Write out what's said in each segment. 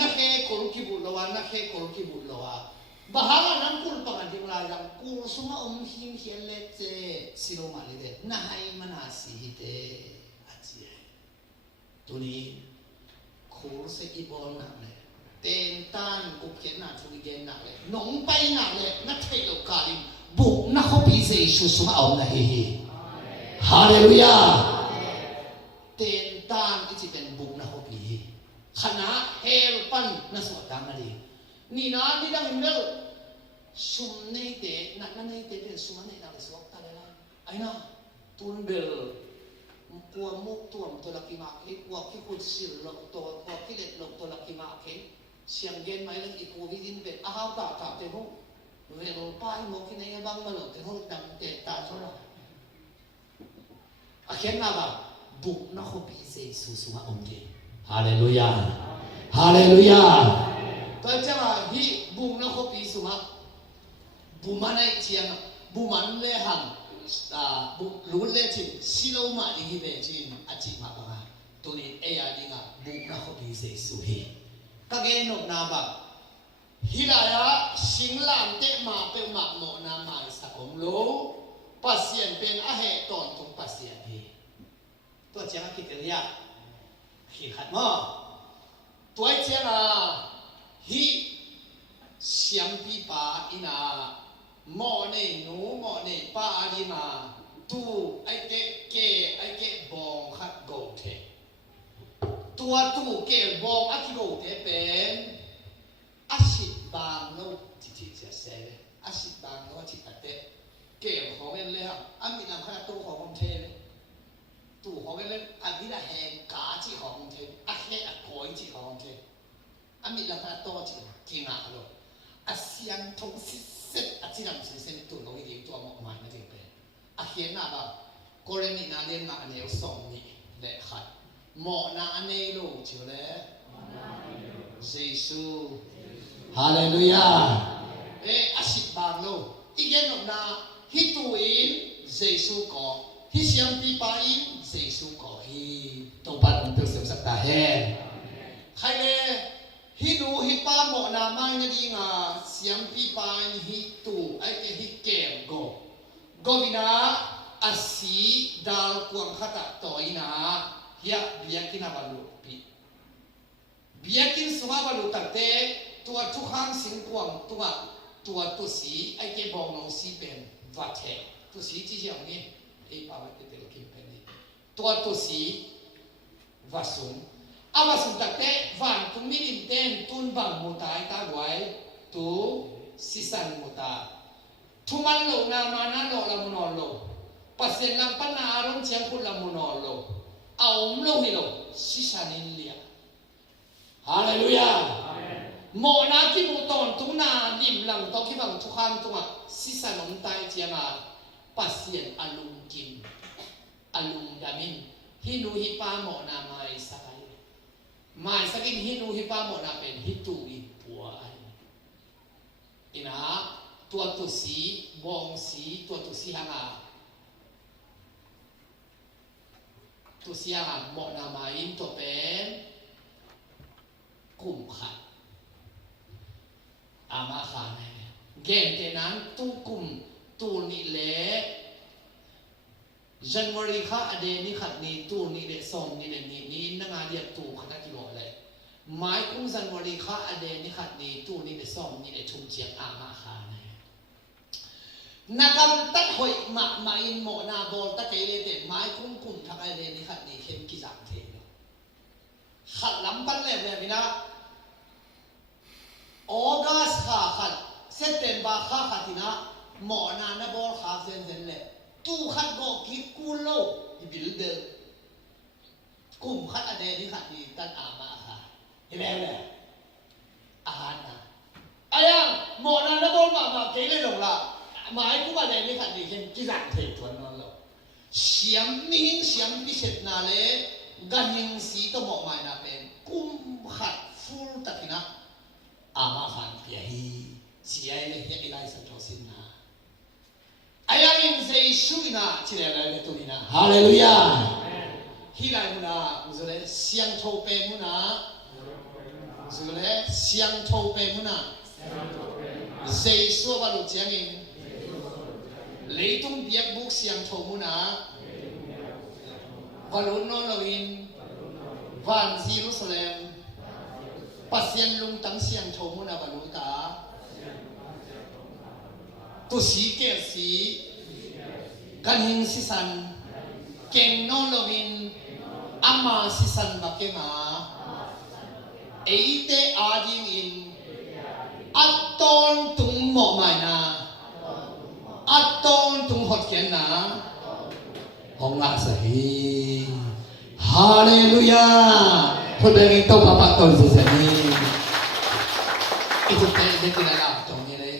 นักเฮกุลกิบุลวานักเฮกุลกิบุลวาบาฮานังกุลปังดิมลาจังกุลสุมาหิมเฮียเลเจสิโลมาลิเดน่าให้มันหาสิฮิเตอาจีตัวนี้คุลเซอีบอลนักเลยเต็นตันกุกเกนนักทุกเกนนักเลยน้องไปนักเลยนักเทโลกาลิมบุกนักเขาพิเศษสุสุมาเอาหน้าเฮฮาเลลูยาเต็นตันที่จะเป็นบุกนักเขาพิขณะเฮลปันนักสวดดังนั่นเองนี่นะนี่ดังเดิมสุมเนเตนักนั่นเนเตเป็นสุมเนตนักสวดตาเลยนะไอ้นะตุนเบลกลัวมุกตัวมันตัวลักกิมาเห็นกลัวขี้ขุดสิลลงตัวกลัวขี้เล็ดลงตัวลักกิมาเห็นเสียงเย็นไหมเรื่องอีโควิดินเป็นอ้าวตาตาเต็มหูเวลาป้ายมองที่ไหนบ้างมาหลงเต็มหูดังเตะตาเท่าไหร่อาเขียนมาแบบบุกนักขบีเซสุสุมาองค์เดียฮาเลลูยาฮาเลลูยาตัวเจ้าฮีบุกนักขบีสุมาบุมันไอเชียงบุมันเล่หันบุรุษเล่จินสิโลมาอีกแบบจินอาจิมาบ้างตัวนี้เอียดีงาบุกนักขบีเซสุฮีก็เกณฑ์นกนาบะฮิลายะสิงลามเตมาเป็นหมากโมนามาสักองโลปัสเซียนเป็นอาเหตุตอนตรงปัสเซียนฮีตัวเจ้าคิดกันยากคิดขัดมั้งตัวเจ้าฮีเสียงปีปาอินาหมอเนหนูหมอเนปาดีมาตูไอเกเกไอเกบองขัดโกเทตัวตูเกบองอักิโกเทเป็นอาชิบางโนจิตเสียเสยอาชิบางโนจิตเตเกบของเล่นเลยครับอันมีนามขนาดตัวของเทเลยตัวของเล่นอันนี้ละแหงกาจิของเทอักเฮอักโกยจิของเทอันมีนามขนาดตัวจิกินอะโลอาเซียนทงสิเซตอาจินำสิเซนตัวน้อยเดียวตัวหมอกมันนั่นเองเป็นอาเขียนน่ะแบบกรณีนั้นเรียนมาอันเดียวสองนี่เด็กขัดหมอนาอันนี้ลูกเชื่อเลยเยซูฮาเลลูยาอาชิบางลูกอีกอย่างนึงนะฮิตุอินเยซูก็ฮิเสียงปีปาอินเยซูก็ฮิตัวปันตัวเสียงสักตาเฮใครเลยฮิดูฮิปาโมนาไม่นั่นเองเสียงปีปานฮิตูไอเกฮิเกมโกวินาอาศีดาวกวงขัดต่อยนาเฮียเบียกินาบาลุปีเบียกินสมาบาลุตัดเตตัวทุกขังสิงกวงตัวตุสีไอเกบองโนสีเป็นวัดเทตุสีที่เจ้านี้ไอปาวเตเตลกิมเป็นนี่ตัวตุสีวัดสุนอาวัสุนตักเตวันตุมิลินเตนตุนบังมุตาอิตาไว้ตุสิสันมุตาทุมันโลนามานาโลละมุนอโลปัสเซนังปนาอารมณ์เชียงคุละมุนอโลเอาโลหิโลสิสันินเลียฮาเลลูยาโมนาคิมุตอนตุนาลิมลังตอคิบังทุขันตุงะสิสันอมตายเจียงาปัสเซียนอลุงกินอลุงดามินฮินูฮิปาโมนามาอิสไลมาสักินฮินูฮิปาโมนาเป็นฮิตูอิปัวอินะตัวตุสีบองสีตัวตุสีหางาตุสีหางาโมนามาอินตัวเป็นกุมขัดอามาขานเกณฑ์นั้นตุกุมตูนิเลจันวารีข้าอเดนิขัดนี้ตูนี่เดส่งนี่เดนี่นั่งอาเดียตูขัดกิโลเลยหมายคุ้งจันวารีข้าอเดนิขัดนี้ตูนี่เดส่งนี่เดชุ่มเจียงอามาขานนักการตัดหอยมาอินโมนาบอลตัดเกลีเดหมายคุ้งกุ่มทักอเดนิขัดนี้เข้มกิจามเทนขัดลำปันเลยเนี่ยพี่นะออกัสข้าขัดเซปเทมเบอร์ข้าขัดที่นะโมนานาบอลข้าเซนเลยตู้ขัดก็คิดกูโลอีบิลเดอร์กลุ่มขัดอเดนี่ขัดนี่ตันอามาค่ะเห็นไหมเลยอาหารนะอะไรหมอนานะบอลมาเกลี่ยลงละหมายกูว่าอเดนี่ขัดนี่เห็นกิจการเทตัวนอนแล้วเสียงมิ่งเสียงพิเศษนาเลยกันยิงสีตัวหมอกใหม่นะเป็นกลุ่มขัดฟูลตะกินะอามาขันเปียฮีเสียเลยเฮไลสันโตสินนะอายังเซซูนะที่เรียกอะไรตัวนี้นะฮาเลลูยาฮิลามุนะมุสลิมเสียงโทเป็นมุนะมุสลิม相抽被么呐？谁说话路讲in？雷东别不相抽么呐？话路诺路因，万西路斯兰，八仙龙当相抽么呐？话路打，ตุสีเกสีกันหิงสิสันเก่งโนโลวินอามาสิสันบักเกงาเอเตอาจิงอินอัตตอนตุงหมอไม้นาอัตตอนตุงหดเขียนนาฮองอาสฮีฮาเลลูยาพระเดชโตปะปะตอนสุสานีอีกคนเดียวที่นั่นละตรงนี้เลย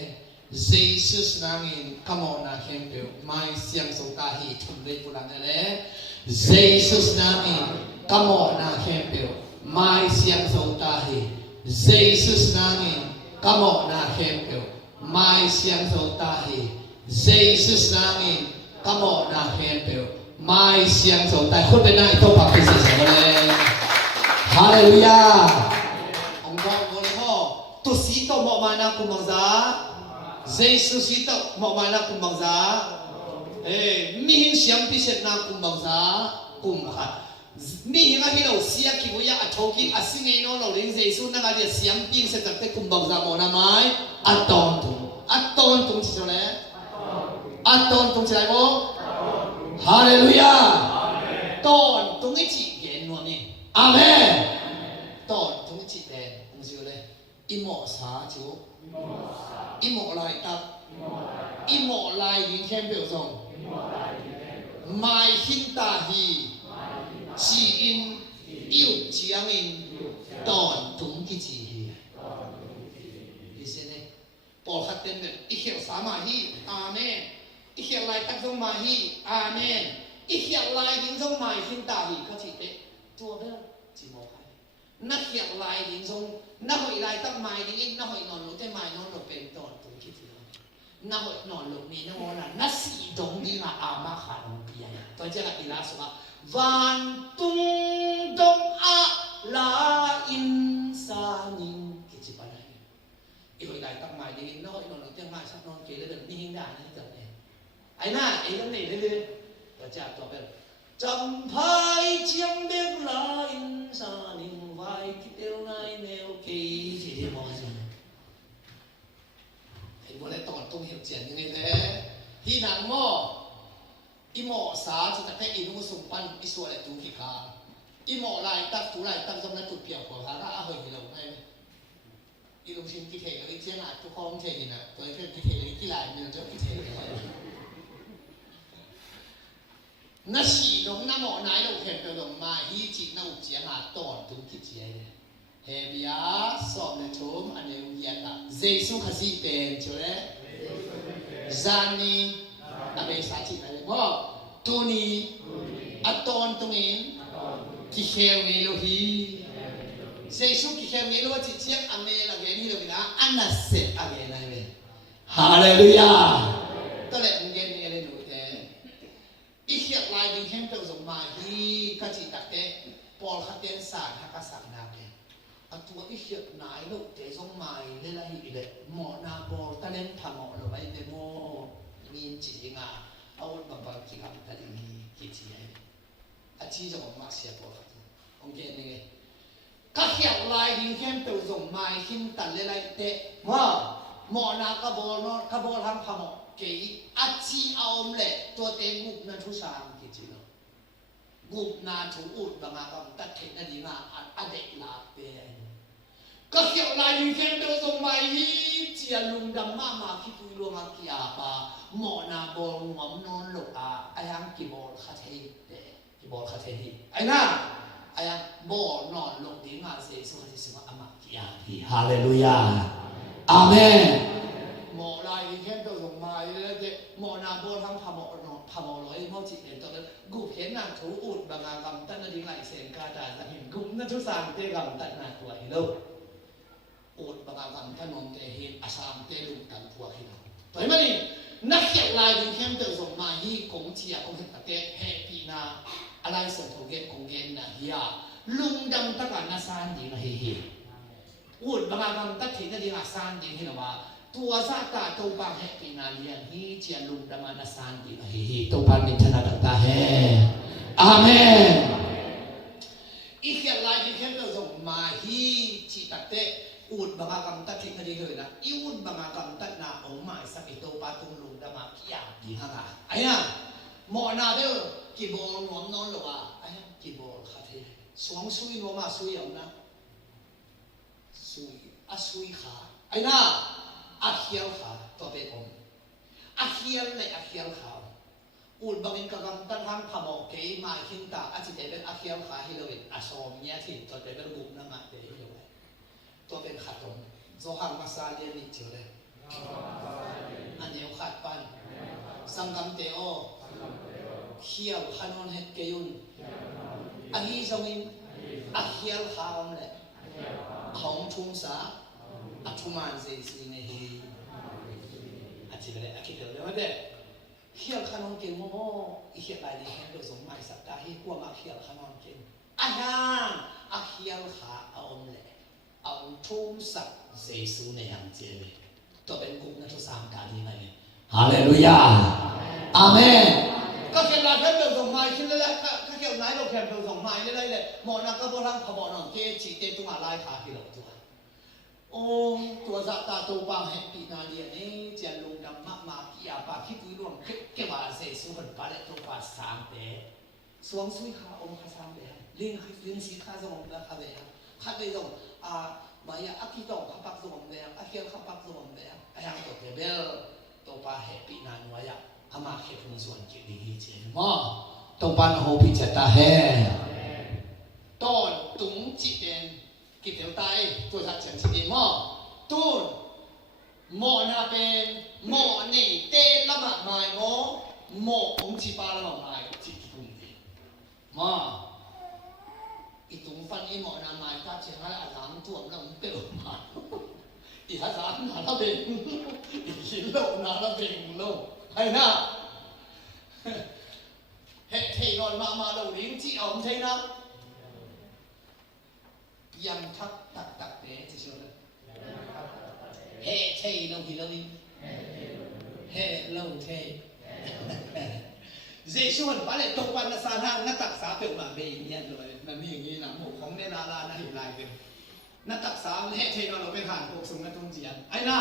Jesus nangin kamo na hempel mai siang sotahi thumle pulanele Jesus nangin kamo na hempel mai siang sotahi Jesus nangin kamo na hempel mai siang sotahi Jesus nangin kamo na hempel mai siang sotahi คนเป็นนายต้องปรับเปลี่ยนสิ่งเลยฮาเลลูยาองค์พระตุสีโตมอมานาคุมังซาJesus itu mau mana kumbangsa, mihin siang piset na kumbangsa kumbha, mihin lagi lo siap kibuya atoki asing ino lo ling Jesus na kali siang ping setakte kumbangsa mau namai aton tung cile, aton tung cile bo, haleluya, ton tung ichi gen wani, amen, ton tung ichi den, tung cile, imo sa cu. 一模来得，一模来迎天表中，卖hin大喜，是因有将因当中的志气。意思呢？保克den的，一条三马喜，阿门；一条来得中马喜，阿门；一条来迎中卖hin大喜，可是的，做不了，只冇开。นักเขียนลายดินทรงนักหอยลายตั้งไม้ดินนักหอยนอนหลุดได้ไม้นอนหลุดเป็นต้นตรงคิดถึงนักหอยนอนหลุดนี่นักโมนะนักสีดงดีมาอามาขาดเปียตัวเจ้าอิลาสวะวันตุงดงอาลาอินซานิงกิจปัญหาอีหอยลายตั้งไม้ดินนักหอยนอนหลุดได้ไม้ชักนอนเกลือเดินนี่หิ้งได้นี่เกิดเนี่ยไอ้น่าไอ้ตั้งนี่เลยตัวเจ้าตัวเป็นจำพายเจียงเบกลาอินซานิงvai ki teu nai neo ki chỉ đi mò gì thì bữa nay toàn tung hiệu triển như thế khi nàng mò im mò xá chỉ ta thấy im nó sùng pan im xua lại tú kỳ khá im mò lại ta tú lại ta trong nó tụt biểu của hắn đã hơi nhiều này im lùng xin cái thể cái chiếc lại tôi không thể gì nè tôi cái thể cái lại mình cho cái thể nó chỉ đúng nó mỏ nái đâu hẹp đâu đồng mà hi chỉ nó ục chia hà tòn đúng cái chia này hẹp bia sọm này thốn anh em hiện là Giêsu Christ tên chỗ đấy Gianni đã về sáng chỉ này không Tony Aton Tony kỳ kheo nghe lo hi Giêsu kỳ kheo nghe lo chỉ chiếc anh em là cái gì đâu cả anh là sệt anh em này về Hallelujah tôi lại nghe nghe lên nổi thếอีเขียดลายดินแห้งเปลวส่งมาฮีกะจิตักเตะปอลขัดเตียนสารฮักกะสังนาเกอัตัวอีเขียดนายลูกเตะส่งมาเล่นอะไรเลยหมอนาบอลตะเล่นทำหมอเราไว้เดโมมีนจีงาเอาบางกิจกรรมตะลีกิจยังอาชีพจะมาเสียปอลขัดโอเคนี่ไงกะเขียดลายดินแห้งเปลวส่งมาหินตันเล่นอะไรเตะว่าหมอนากะบอลนอนกะบอลทำหมอกี่อาชีเอาเละตัวเต็งกุบนาทุสามกี่จีโร่กุบนาถูอุดบางก็ตัดเข็นนาดีมาอันเด็กลาเป็นก็เกี่ยวลายดินแข็งเดินตรงไปเจียลุงดำมาคิดดูลงอากีอาปาหมอนาบอลหมอมนอนหลกไอ้ยังกี่บอลคาเทเดกี่บอลคาเทดีไอ้น่าไอ้ยังบอลนอนหลกดีมาเสียสุขที่สุขอามากีอาพีฮาเลลูยาอาเมนหมอลายดินแข็งเดินตรงมาแล้วเด็กหมอนาบอลทั้งพามอนอนพามอร้อยหมอจิตเห็นตอนนั้นกูเห็นนางถูอุดบางกำตั้งนาดีไหลเสียงกาดาจะเห็นกุมนั่นทุสานเตะกำตั้งนาตัวฮิโลอุดบางกำตั้งนนเตะเห็นอาสามเตะลุกกันตัวฮิโลต่อยมาดินักเขียนลายดินแข็งเดินส่งมาฮีกงเชียกงเห็นตะเตะแฮปีนาอะไรเสร็จถูกเกณฑ์กงเกณฑ์นะเฮียลุงดำตะการนาซานดีนะเฮีย อุดบางคำตัดถิ่นดีมาสานดีที่เราว่าตัวซาตาตัวบางแห่งปีนาเลียนฮีเจียลุงดามานาสานดีฮีตัวบางมิถนาตักตาเฮอาเมนอีกอย่างไรที่เขาจะส่งมาฮีจิตเตอุดบางคำตัดถิ่นดีเลยนะอีอุดบางคำตัดนาองค์หมายสักตัวปาตุงลุงดามาขี้ยาดีฮะนะไอ้น่ะหมอนาเด้อกี่โบลหวมนอนหรอวะไอ้กี่โบลขาดที่สวงซุยโนมาซุยเอานะซุยอาซุยขาไอ้น่ะอาเขียวขาตัวเป็นองค์อาเขียวในอาเขียวขาอุดบางกำตั้งทั้งพมอกเกยมาขิงตาอาจิตเป็นอาเขียวขาฮิโรวินอาชอมเนี่ยที่ตัวเป็นบุกน้ำมันเดียวเลยตัวเป็นขาตรงโซฮังมาซาเลียนิเจเลยอันนี้ขาดปันสังกัมเตโอเขียวขนนเฮตเกยุนอาฮีจงอินอาเขียวขาวเลยของทุ่งสาอาทุมานเซซีเนฮีอาทิตย์เลยอาทิตย์เดียวเด็กเขียวขนนเก่งโม่อีเขียวอะไรดีแค่โดยสมหมายสัปดาห์ที่กลัวมาเขียวขนนเก่งอาฮะอาเขียวขาเอาเลยเอาทุ่งสาเซซูในยังเจเลยตัวเป็นกลุ่มนักทุสามการนี้ไงฮาเลลูยาอาเมนก็เขียนลายแค่เป็นส่งไม้ขึ้นเลยก็เขียนไหนเราแค่เป็นส่งไม้เลยหมอนักก็บอกทั้งขบวนน้องเกจีเตตุมาลายขาที่เราตัวตัวซาตาตัวบางแห่งปีนาเดียนี่เจียนลุงดำมากี่อาปาคิดวิรวมเก็บว่าเสียสุพรรณปาเลตัวปาสามเตะสวงสุยขาองค์ข้าสามเตะเลี้ยงสีข้าส่งแล้วข้าเตะข้าไปส่งมายาอักขิตองข้าปักส่งเตะอักเขียวข้าปักส่งเตะไอ้ยังตัวเบลตัวปาแห่งปีนานวายอามาเก็บเงินส่วนเกี่ยวดีเจนมั่ตัวปานโฮพิจตาแห่ต้นตุ้งจีเป็นกิจเดียวตายตัวทัดเฉินสิดีมั่ตูนหมอนาเป็นหมอนี่เต้ละหมาดหมายหมอองค์จีปาละหมาดหมายจีตุงดีมั่อีตุงฟันอีหมอนาหมายก็เชื่อให้อาจารย์ตัวเราเปรี้ยวมาอีอาจารย์นาละเป็นอีหินโลนาละเป็นโลไอ้น่ะเฮ้เทนอนมาเราเลี้ยงที่เอาเทนะยังทักตักเตะจะเชื่อเลยเฮ้เทเราหิเรานี่เฮ้เราเทเจสุนไปเลยตกวันละสามห้างนักตักษาเปลี่ยนมาเบย์เนี่ยเลยมันมีอย่างนี้นะหมู่ของเนี่ยนานะหินลายกันนักตักษาเฮ้เทนอนเราไปผ่านพวกสงฆ์นักท่องเที่ยวไอ้น่ะ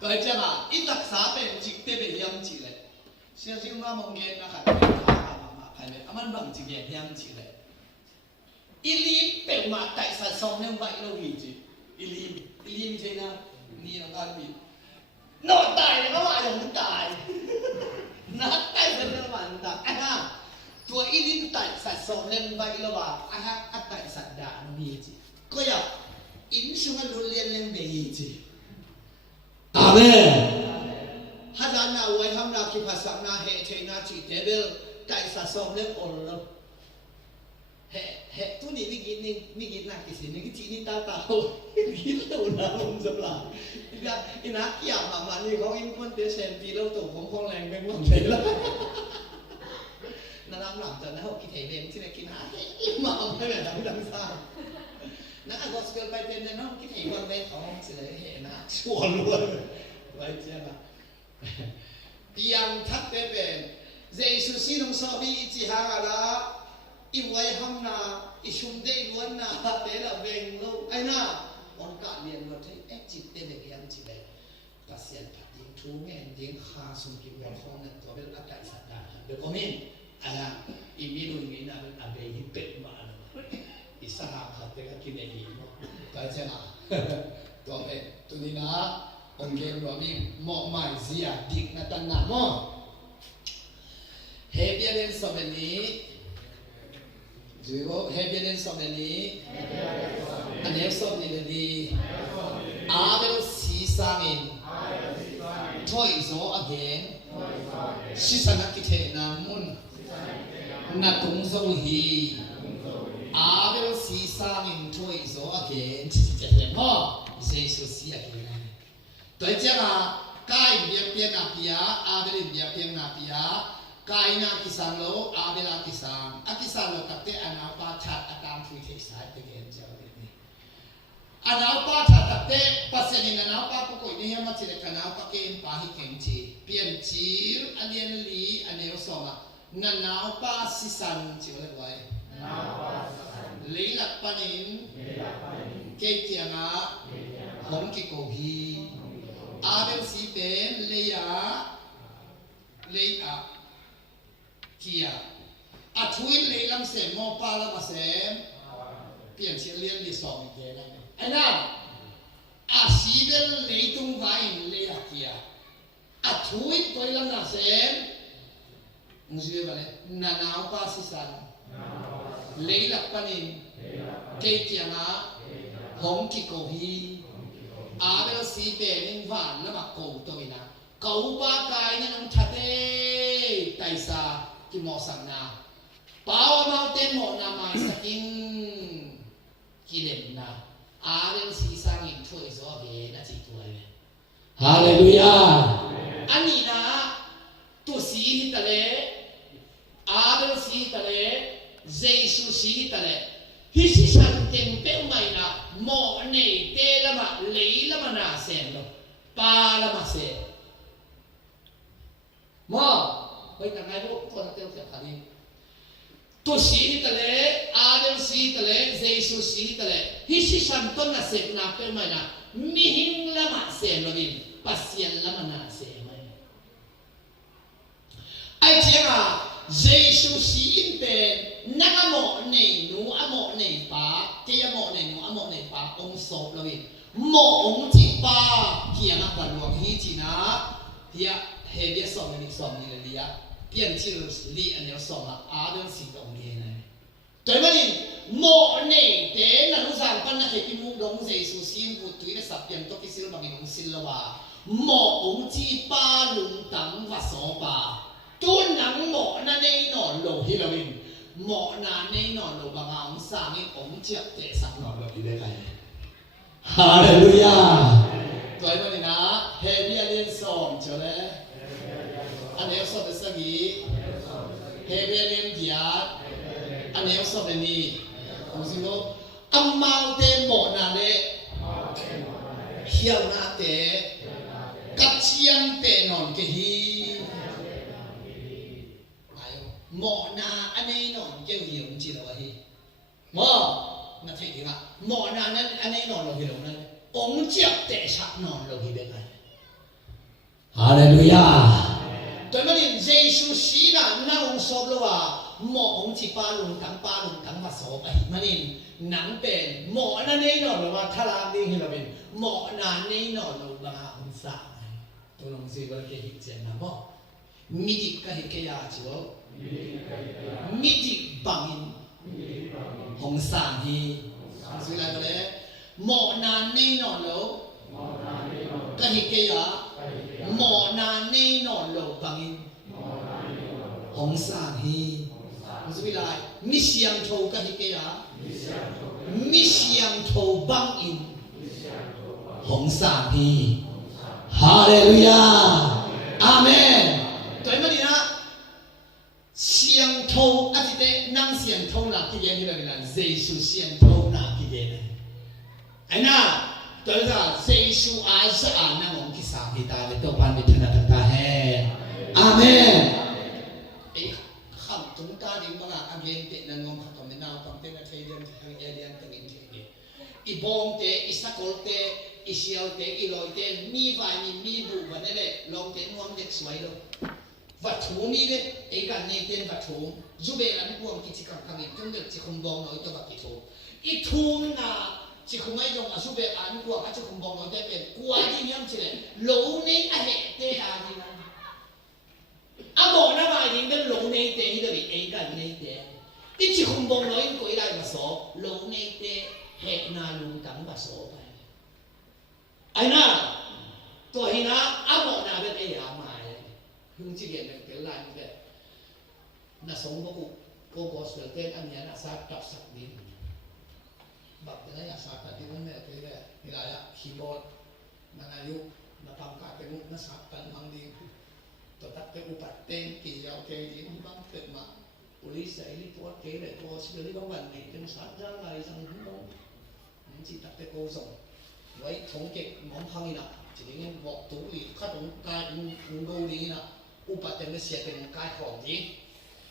ก็ไอ้เจ้าอ่ะอีตักษาเป็นจิตเตเป็นยังจิตเลยเชื่อจริงว่ามองเงินนะครับมาใครเลยอามันบังจิตเย็นยังจิตเลยอิลีเป็นมาแต่สัตว์สองเรื่องใบเราหิจิอิลีใช่นะนี่เราการบินนอนตายเลยเขาว่าอย่างนั้นตายนักตายเป็นเรื่องมันตายอ่ะตัวอิลีตายสัตว์สองเรื่องใบเราว่าอัตตายสัตว์ด่าเราหิจิก็อย่าอินช่วยรุนเรียนเรื่องเบย์จิอาเมนฮาจานาไว้ทำนาคิภาษานาเฮเทนาจิเดเบลไก่สัตว์สองเรื่องอ่อนแล้วเฮตัวนี้ไม่กินนักกินนี่กินนี่ตากินแล้วนะผมสำหรับอีนักเกี่ยวมานี่เขาอินคอนเทนต์ปีแล้วตัวของแรงเป็นหมดเลยละนั่นน้ำหลังจากนั้นเขากินเทเบนที่ไหนกินหามาเอาไปแบบดังซ่านักก็สเกลไปเป็นน้องกินเทวันเบนของเสือเห็นนะชัวร์ล้วนไว้เจ้าละยังทักเป็นเจสุสีน้องสามีจิฮาระอีไว้ห้องนาอีชุมได้ล้วนนาเตละเวงโลไอ้น่ะวันการเรียนว่าที่จิตเตเด็กยังจิตเลยกเสียนผัดยิงทูเงินยิงคาสุกิวันของนั่นตัวเป็นอากาศสัตว์ได้เดี๋ยวก็มีอะไรอีมีลุงมีน่ะเป็นอะไรที่เป็ดมาอีสหขัดแต่ก็กินไอ้หินก็ใช่ไหมตัวเป็นตัวนี้นะองค์เกณฑ์ว่ามีหม้อไม้เสียดิกนัตันหนาหม้อเฮเบียนสมัยนี้주고 해변의 소면이 안에 소면이 아벨 시상인 토이소 again 시상하기 tenamun 나동소히 아벨 시상인 토이소 again 진짜 뭐 예수시 again 또 있잖아 까이 비에 나피야 아벨이 비에 나피야 Kaina kisang lo, abela kisang. Akisang lo takte anapa chat atang free text side again jawab ini. Anapa chat te pasien na na pa ko ni ha ma chi le kana pa ke pa hi ken chi pian chi alien li aneo so ma na na pa si san chi le wai na pa le la pa nin ke ti nga hom ki ko hi a ben si ben le a kia a thui le lam se mo pa la ma se pian chi lien li so mi ke da anh à sĩ đến lấy tung vai lấy hạt kia à thui tôi làm nào xem không biết vậy nà nào pa si san lấy lạc panin cây tiền á hồng kỳ cầu hi à bây giờ sĩ bè nên vạn nó mặc cầu tôi nè cầu ba cái nó nông thật đấy tại sao cái mỏ sẵn nào bao mau tên mỏ nào mà saking kỳ lệnh nào à bên sĩ sang nhìn thôi rồi về đã chỉ tuổi Hallelujah anh nhìn na tu sĩ hít tale à bên sĩ hít tale Jesus sĩ hít tale hít sĩ sang tiền béo mày na mỏ này tê la mà lấy la mà na xem đâu ba la mà xem mỏ bây giờ ngày bố con tiêu khiển khả đi tu sĩ tale Adam sĩ tale Jesus sĩ tale hi si san ton na se na pe mai na mi hing la ma se lo bin pasien la ma na se mai ai chia à Jesus sĩ in pe na mo nei nu a mo nei pa ke a mo nei nu a mo nei pa ong so lo bin mo ong chi pa kia na pa luang hi chi na hia he bia so ni le lia 变就力安了说嘛，阿东是懂的呢。对不对？莫内的那路上班那些比木东西属新不对的10点都必须要把你弄新了吧？莫红之巴龙等发所吧，都能莫那内喏路去了边，莫那内喏路把昂上的红脚在上喏路去的来。哈利路亚！对不对呢？黑边练手就嘞。 anh em so với sao gì hệ về liên kết anh em so với gì không xin lỗi âm mau tên bộ nào đấy hiểu na thế cắt chiang tên nón cái hi mỏ na anh ấy nón cái hiểu chỉ là gì mỏ na thấy gì mà mỏ na anh ấy nón là hiểu na ông chép tên sắc nón là gì đấy Hallelujah tôi nói đến Jesus sĩ là na ông sốp lo à mỏ ông chỉ pa lùng tắng và sốp ấy mà nên nắng bền mỏ na nei nọ là thà làm đi hay là bền mỏ na nei nọ là ông sa tôi nói gì vậy cái hiện tượng nào mỏ mi đi cái cái gì chứ mi đi bằng hồng sa hi gì là cái đấy mỏ na nei nọ là cái gì mỏ na nei nọ lầu bằng hồng sa hi không biết lại mi xiang thâu cái gì à mi xiang thâu bằng in hồng sa hi Hallelujah Amen tôi mới đi na xiang thâu à chị đấy năng xiang thâu là cái gì là Jesus xiang thâu là cái gì này anh na tôi là Jesus ai sẽ ăn năng ông cái sáng thì ta để tôi ban để thân ta hè Amen ấy không chúng ta đến bao là again để năng ông học tổng nào tổng tên là thầy điên thằng điên từng in thế i bom thế i sakol thế i siêu thế i loi thế mi vài mi bu vấn đề này long thế ngoan đẹp xoay đâu vật thú mi đấy ấy cả này tên vật thú dù bé là những quần chỉ cần thằng trong được chỉ không bom nói cho vật thú i thú là chỉ không ai dùng ở số về án của các không bong nói thế về qua đi nhâm chỉ là lỗ này à hệ tê à gì này à bộ nó bài thì cái lỗ này tê thì bị ấy cả này tê ít chỉ không bong nói quấy lại mà số lỗ này tê hệ na luôn tắm và số vậy anh à tôi hình á à bộ nào bên đây à mà hương chỉ hiện được cái lại như vậy là sống cô có sửa tên anh nhớ là sao đọc sạch đi bậc cái này là sao tại vì nó cái này thì là keyboard mà là yêu là bằng cả cái nó sao tận bằng đi tôi tắt cái upat tên kỳ giáo kê gì cũng bằng tuyệt mà police ấy đi tôi kế để tôi xử lý bằng vấn đề cho nó sát ra lại rằng không chỉ tắt cái cô rồi vậy thống kê món thang này chỉ đến vợ tú thì các đồng cái ngô đi nè upat tên sẽ tên cáiของgì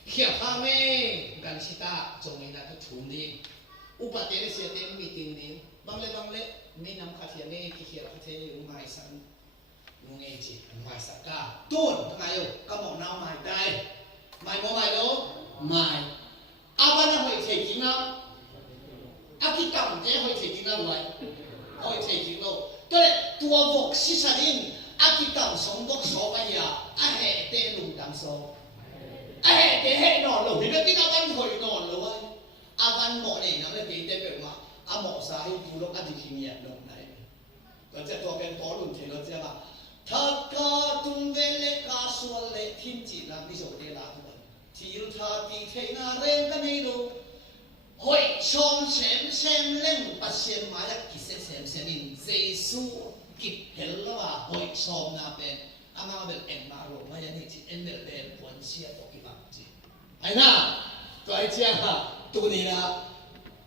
khi à mẹ gan sita trong này là cái thùng đi upat tên sẽ tên meeting đi bang lệ mấy năm khác thì nghe khi là thế ngoài sân nghe chị ngoài sân cả tuôn ngày rồi các món nào mày đây mày có mày đâu mày bạn là hội thể chính nào cái tổng thế hội thể chính nào vậy hội thể chính đâu cái tua vok sĩ sản in cái tổng sống gốc số cái gì hệ tên lùng đam số hệ tên hệ nọ lùng thì nó cái bạn hội nọ lùng ấy bạn mỏ này nó là cái tên việc mà mỏ sa hay tu lúc đi kinh nghiệm lùng này cònจะตัวเป็นพอลงเทลจะมาถ้ากาตุงเวเลกาสวลเลทิมจิลามิโซเดลาทุกคนที่รู้ท่าที่เทนาเร่งกันนี่ดูหอยชมเซมเล่งปัสเซียนมาจากกิเซเซมอินเจซูกิบเฮลล์ว่าหอยชมนาเป็นอามาเบลเอ็นมาโรมายันที่เอ็นเบลเบลปวนเชียตัวกิบังจีไอ้น่ะตัวไอ้เจ้าตัวนี้นะ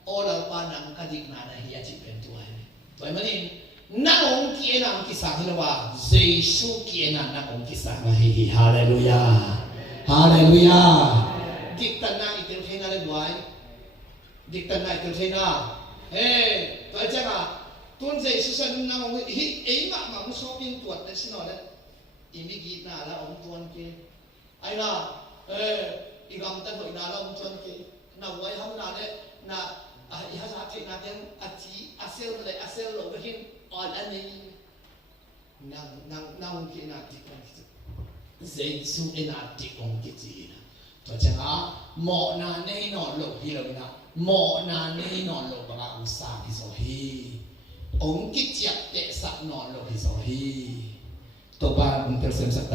โอลาปานังกันดิกนานะเฮียจิเป็นตัวไอ้ตัวมันนี่นักองค์ที่นั่งกิสาที่ว่าเยซูที่นั่งนักองค์กิสามาฮีฮาเลลูยาฮาเลลูยาดิกตันนาอิเตลเทน่าเลยบ่อยดิกตันนาอิเตลเทน่าตัวเจ้าตุนเยซูสันนักองค์ฮิมามุสลิมตัวนั่นสิโน่เลยอิมิกิน่าละองค์ตัวนี้ไอ้น่ะอีกคำตั้งหัวน่าละองค์ตัวนี้น่าไว้ห้องน่าเลยน่าอีฮะสักทีน่าเดียงอาเซลเลยไปหินอันนี้นั่งกินอาทิตย์กันเจสุเอ็นอาทิตย์องกิจีนะตัวเจ้าหมอนาเนนอนหลบที่เรานะหมอนาเนนอนหลบบางอุตสาห์ที่โซฮีองกิจเตะสักนอนหลบที่โซฮีตัวบ้านเป็นเสริมสัก